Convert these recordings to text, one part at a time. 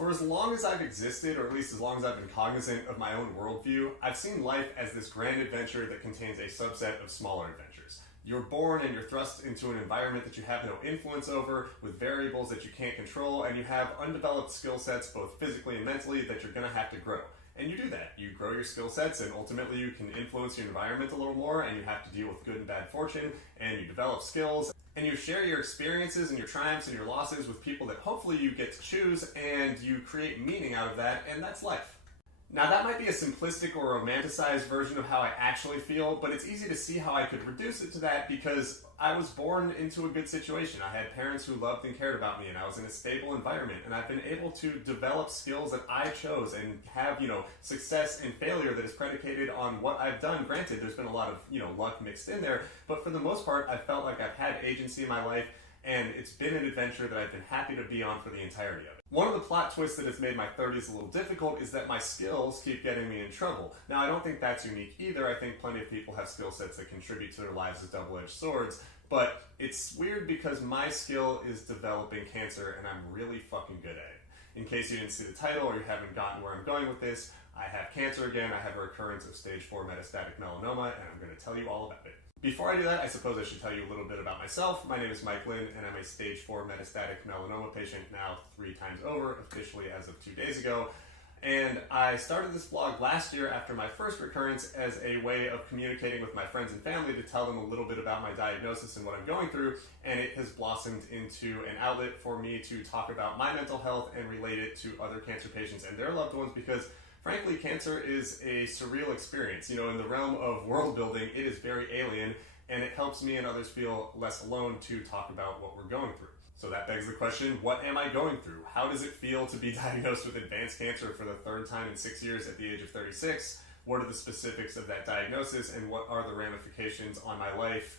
For as long as I've existed, or at least as long as I've been cognizant of my own worldview, I've seen life as this grand adventure that contains a subset of smaller adventures. You're born and you're thrust into an environment that you have no influence over, with variables that you can't control, and you have undeveloped skill sets both physically and mentally that you're going to have to grow. And you do that. You grow your skill sets, and ultimately you can influence your environment a little more, and you have to deal with good and bad fortune, and you develop skills, and you share your experiences and your triumphs and your losses with people that hopefully you get to choose, and you create meaning out of that, and that's life. Now that might be a simplistic or romanticized version of how I actually feel, but it's easy to see how I could reduce it to that because I was born into a good situation. I had parents who loved and cared about me, and I was in a stable environment, and I've been able to develop skills that I chose and have, success and failure that is predicated on what I've done. Granted, there's been a lot of, luck mixed in there, but for the most part, I felt like I've had agency in my life, and it's been an adventure that I've been happy to be on for the entirety of it. One of the plot twists that has made my 30s a little difficult is that my skills keep getting me in trouble. Now, I don't think that's unique either. I think plenty of people have skill sets that contribute to their lives as double-edged swords, but it's weird because my skill is developing cancer, and I'm really fucking good at it. In case you didn't see the title or you haven't gotten where I'm going with this, I have cancer again. I have a recurrence of stage 4 metastatic melanoma, and I'm going to tell you all about it. Before I do that, I suppose I should tell you a little bit about myself. My name is Mike Lynn, and I'm a stage 4 metastatic melanoma patient now 3 times over, officially as of 2 days ago. And I started this blog last year after my first recurrence as a way of communicating with my friends and family to tell them a little bit about my diagnosis and what I'm going through, and it has blossomed into an outlet for me to talk about my mental health and relate it to other cancer patients and their loved ones because frankly, cancer is a surreal experience. In the realm of world building, it is very alien, and it helps me and others feel less alone to talk about what we're going through. So that begs the question, what am I going through? How does it feel to be diagnosed with advanced cancer for the 3rd time in 6 years at the age of 36? What are the specifics of that diagnosis, and what are the ramifications on my life?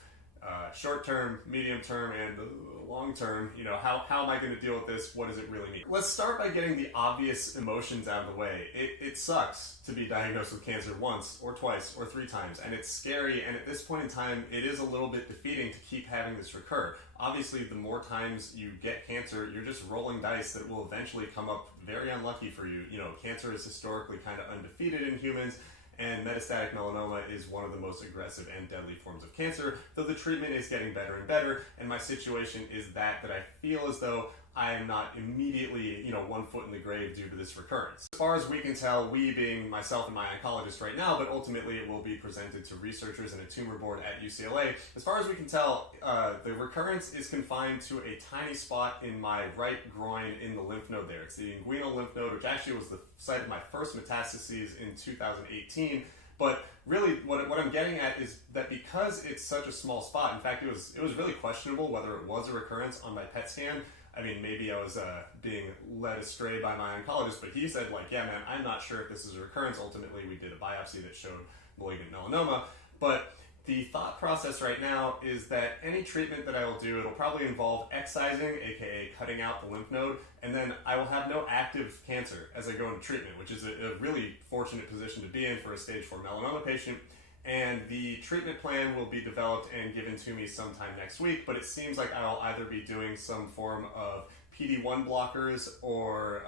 Short term, medium term, and long term, how am I going to deal with this? What does it really mean? Let's start by getting the obvious emotions out of the way. It sucks to be diagnosed with cancer once or twice or 3 times, and it's scary, and at this point in time, it is a little bit defeating to keep having this recur. Obviously, the more times you get cancer, you're just rolling dice that will eventually come up very unlucky for you. Cancer is historically kind of undefeated in humans, and metastatic melanoma is one of the most aggressive and deadly forms of cancer, though the treatment is getting better and better, and my situation is that I feel as though I am not immediately, 1 foot in the grave due to this recurrence. As far as we can tell, we being myself and my oncologist right now, but ultimately it will be presented to researchers and a tumor board at UCLA. As far as we can tell, the recurrence is confined to a tiny spot in my right groin in the lymph node there. It's the inguinal lymph node, which actually was the site of my first metastases in 2018. But really, what I'm getting at is that because it's such a small spot, in fact, it was really questionable whether it was a recurrence on my PET scan. I mean, maybe I was being led astray by my oncologist, but he said, yeah, man, I'm not sure if this is a recurrence. Ultimately, we did a biopsy that showed malignant melanoma. But the thought process right now is that any treatment that I will do, it'll probably involve excising, aka cutting out the lymph node, and then I will have no active cancer as I go into treatment, which is a really fortunate position to be in for a stage 4 melanoma patient. And the treatment plan will be developed and given to me sometime next week, but it seems like I'll either be doing some form of PD-1 blockers or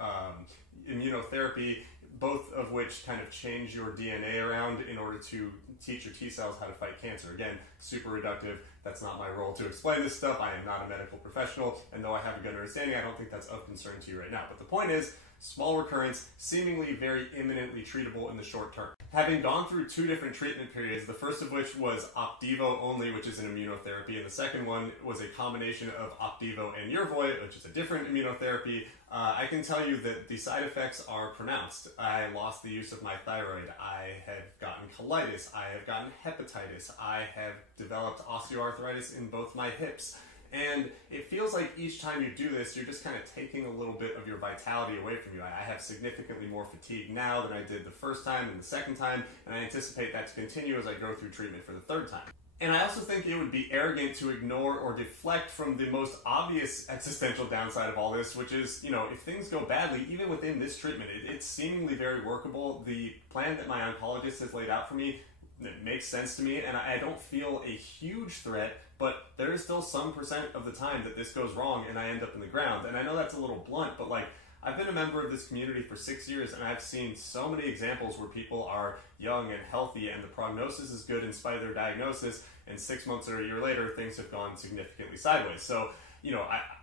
immunotherapy, both of which kind of change your DNA around in order to teach your T cells how to fight cancer. Again, super reductive. That's not my role to explain this stuff. I am not a medical professional, and though I have a good understanding, I don't think that's of concern to you right now. But the point is, small recurrence, seemingly very imminently treatable in the short term. Having gone through 2 different treatment periods, the first of which was Opdivo only, which is an immunotherapy, and the second one was a combination of Opdivo and Yervoy, which is a different immunotherapy. I can tell you that the side effects are pronounced. I lost the use of my thyroid. I have gotten colitis. I have gotten hepatitis. I have developed osteoarthritis in both my hips. And it feels like each time you do this, you're just kind of taking a little bit of your vitality away from you. I have significantly more fatigue now than I did the first time and the second time, and I anticipate that to continue as I go through treatment for the 3rd time. And I also think it would be arrogant to ignore or deflect from the most obvious existential downside of all this, which is, if things go badly, even within this treatment, it's seemingly very workable. The plan that my oncologist has laid out for me, it makes sense to me, and I don't feel a huge threat, but there is still some % of the time that this goes wrong and I end up in the ground. And I know that's a little blunt, but I've been a member of this community for 6 years, and I've seen so many examples where people are young and healthy and the prognosis is good in spite of their diagnosis, and 6 months or a year later, things have gone significantly sideways. So,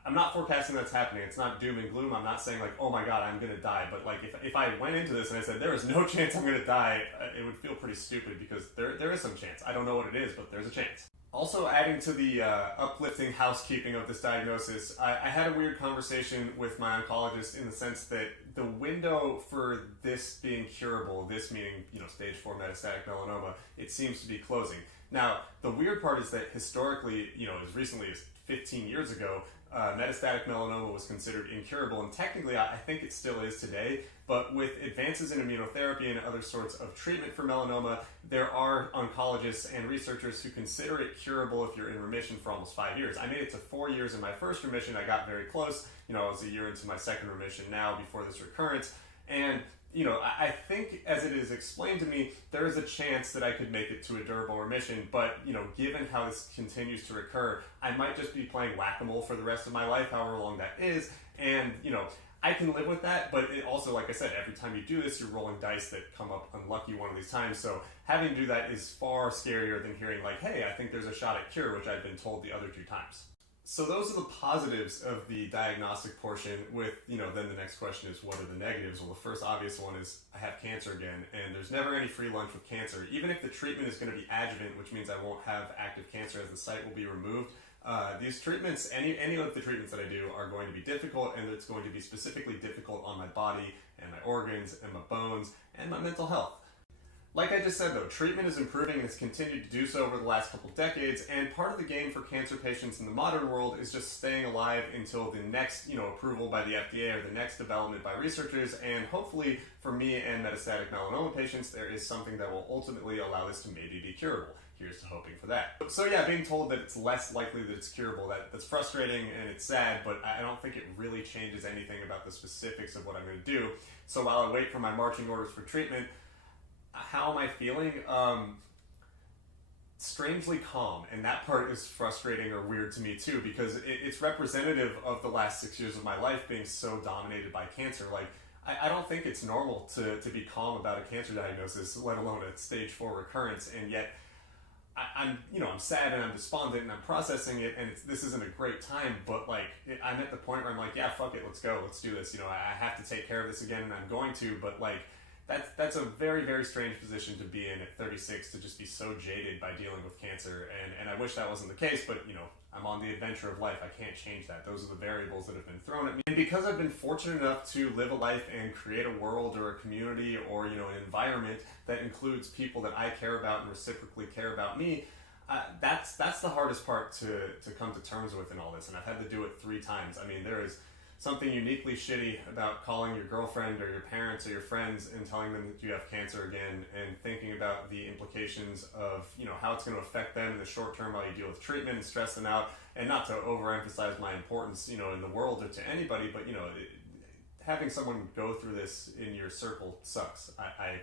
I'm not forecasting that's happening. It's not doom and gloom. I'm not saying like, oh my God, I'm going to die. But like, if I went into this and I said, there is no chance I'm going to die, it would feel pretty stupid because there is some chance. I don't know what it is, but there's a chance. Also, adding to the uplifting housekeeping of this diagnosis, I had a weird conversation with my oncologist in the sense that the window for this being curable, this meaning, stage 4 metastatic melanoma, it seems to be closing. Now, the weird part is that historically, as recently as 15 years ago, metastatic melanoma was considered incurable, and technically I think it still is today, but with advances in immunotherapy and other sorts of treatment for melanoma, there are oncologists and researchers who consider it curable if you're in remission for almost 5 years. I made it to 4 years in my first remission. I got very close. I was a year into my second remission now before this recurrence, and I think as it is explained to me, there is a chance that I could make it to a durable remission, but, given how this continues to recur, I might just be playing whack-a-mole for the rest of my life, however long that is, and, I can live with that, but it also, like I said, every time you do this, you're rolling dice that come up unlucky one of these times, so having to do that is far scarier than hearing like, hey, I think there's a shot at cure, which I've been told the other 2 times. So those are the positives of the diagnostic portion with, then the next question is, what are the negatives? Well, the first obvious one is I have cancer again, and there's never any free lunch with cancer. Even if the treatment is going to be adjuvant, which means I won't have active cancer as the site will be removed, these treatments, any of the treatments that I do are going to be difficult, and it's going to be specifically difficult on my body and my organs and my bones and my mental health. Like I just said though, treatment is improving and has continued to do so over the last couple decades, and part of the game for cancer patients in the modern world is just staying alive until the next, approval by the FDA or the next development by researchers, and hopefully for me and metastatic melanoma patients, there is something that will ultimately allow this to maybe be curable. Here's to hoping for that. So yeah, being told that it's less likely that it's curable, that's frustrating and it's sad, but I don't think it really changes anything about the specifics of what I'm going to do. So while I wait for my marching orders for treatment, how am I feeling? Strangely calm, and that part is frustrating or weird to me too, because it's representative of the last 6 years of my life being so dominated by cancer. Like, I don't think it's normal to be calm about a cancer diagnosis, let alone a stage 4 recurrence, and yet I'm sad and I'm despondent and I'm processing it, and this isn't a great time, but I'm at the point where I'm like, yeah, fuck it, let's go, let's do this. I have to take care of this again, and I'm going to, but that's a very, very strange position to be in at 36, to just be so jaded by dealing with cancer, and I wish that wasn't the case, but I'm on the adventure of life. I can't change that. Those are the variables that have been thrown at me. And because I've been fortunate enough to live a life and create a world or a community or an environment that includes people that I care about and reciprocally care about me, that's the hardest part to come to terms with in all this, and I've had to do it 3 times. I mean, there is something uniquely shitty about calling your girlfriend or your parents or your friends and telling them that you have cancer again, and thinking about the implications of how it's going to affect them in the short term while you deal with treatment and stress them out. And not to overemphasize my importance in the world or to anybody, but having someone go through this in your circle sucks. I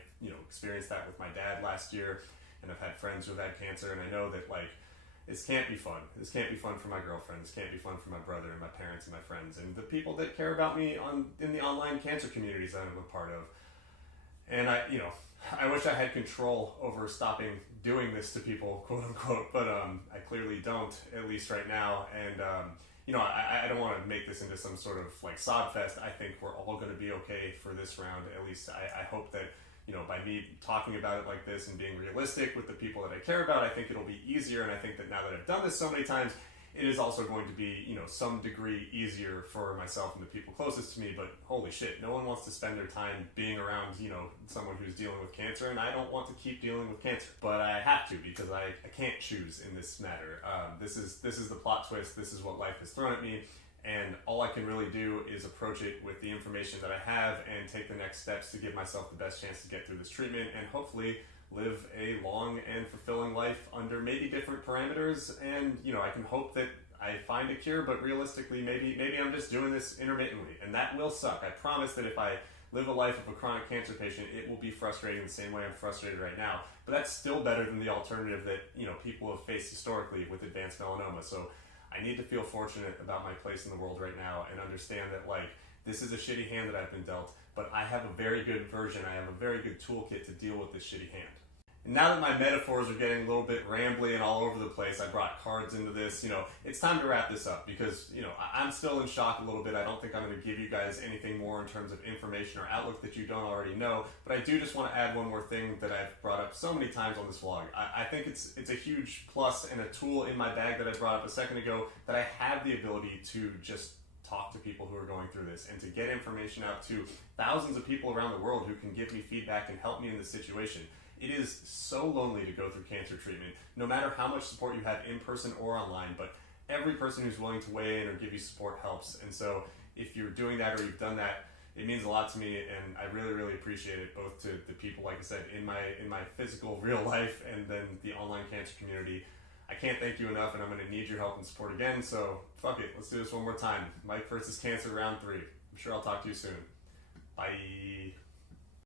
experienced that with my dad last year, and I've had friends who have had cancer, and I know that this can't be fun. This can't be fun for my girlfriend. This can't be fun for my brother and my parents and my friends and the people that care about me in the online cancer communities that I'm a part of. And I wish I had control over stopping doing this to people, quote unquote, but I clearly don't, at least right now. And I don't want to make this into some sort of sob fest. I think we're all going to be okay for this round. At least I hope that by me talking about it like this and being realistic with the people that I care about, I think it'll be easier. And I think that now that I've done this so many times, it is also going to be, some degree easier for myself and the people closest to me. But holy shit, no one wants to spend their time being around, someone who's dealing with cancer, and I don't want to keep dealing with cancer. But I have to, because I can't choose in this matter. This is the plot twist. This is what life has thrown at me. And all I can really do is approach it with the information that I have and take the next steps to give myself the best chance to get through this treatment and hopefully live a long and fulfilling life under maybe different parameters. And, I can hope that I find a cure, but realistically, maybe I'm just doing this intermittently, and that will suck. I promise that if I live a life of a chronic cancer patient, it will be frustrating the same way I'm frustrated right now. But that's still better than the alternative that, people have faced historically with advanced melanoma. So I need to feel fortunate about my place in the world right now and understand that, this is a shitty hand that I've been dealt, but I have a very good version. I have a very good toolkit to deal with this shitty hand. And now that my metaphors are getting a little bit rambly and all over the place, I brought cards into this. It's time to wrap this up because, I'm still in shock a little bit. I don't think I'm going to give you guys anything more in terms of information or outlook that you don't already know. But I do just want to add one more thing that I've brought up so many times on this vlog. I think it's a huge plus and a tool in my bag that I brought up a second ago, that I have the ability to just talk to people who are going through this and to get information out to thousands of people around the world who can give me feedback and help me in this situation. It is so lonely to go through cancer treatment, no matter how much support you have in person or online, but every person who's willing to weigh in or give you support helps. And so if you're doing that or you've done that, it means a lot to me, and I really, really appreciate it, both to the people, like I said, in my physical real life and then the online cancer community. I can't thank you enough, and I'm going to need your help and support again, so fuck it, let's do this one more time. Mike versus Cancer round 3. I'm sure I'll talk to you soon. Bye.